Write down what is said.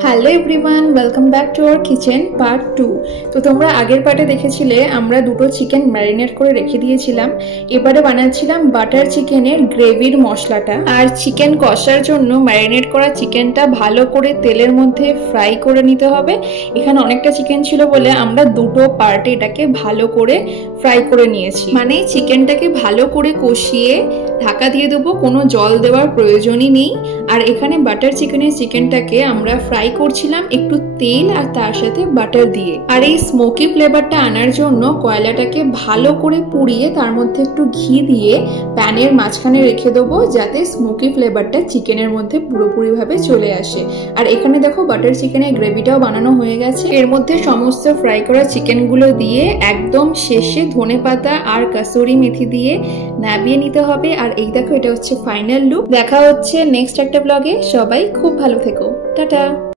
Hello everyone, welcome back to our kitchen part 2। তো তোমরা আগের পার্টে দেখেছিলে আমরা দুটো চিকেন ম্যারিনেট করে রেখে দিয়েছিলাম। এবারে বানাচ্ছিলাম বাটার চিকেনের গ্রেভির মশলাটা। আর চিকেন কষার জন্য ম্যারিনেট করা চিকেনটা ভালো করে তেলের মধ্যে ফ্রাই করে নিতে হবে। এখানে অনেকটা চিকেন ছিল বলে আমরা দুটো পার্টে এটাকে ভালো করে ফ্রাই করে নিয়েছি। মানে চিকেনটাকে ভালো করে কষিয়ে ঢাকা দিয়ে দেবো, কোনো জল দেওয়ার প্রয়োজনই নেই। আর এখানে বাটার চিকেনটাকে আমরা ফ্রাই করছিলাম একটু তেল আর তার সাথে বাটার দিয়ে। আর এই স্মোকি ফ্লেভারটা আনার জন্য কয়লাটাকে ভালো করে পুড়িয়ে তার মধ্যে একটু ঘি দিয়ে প্যানের মাঝখানে রেখে দেবো, যাতে স্মোকি ফ্লেভারটা চিকেনের মধ্যে পুরোপুরি ভাবে চলে আসে। আর এখানে দেখো বাটার চিকেনের গ্রেভিটাও বানানো হয়ে গেছে। এর মধ্যে সমস্ত ফ্রাই করা চিকেনগুলো দিয়ে একদম শেষে ধনেপাতা আর কাসুরি মেথি দিয়ে নাবিয়ে নিতে হবে। আর এই দেখো, এটা হচ্ছে ফাইনাল লুক। দেখা হচ্ছে নেক্সট একটা ব্লগে। সবাই খুব ভালো থেকো, টাটা।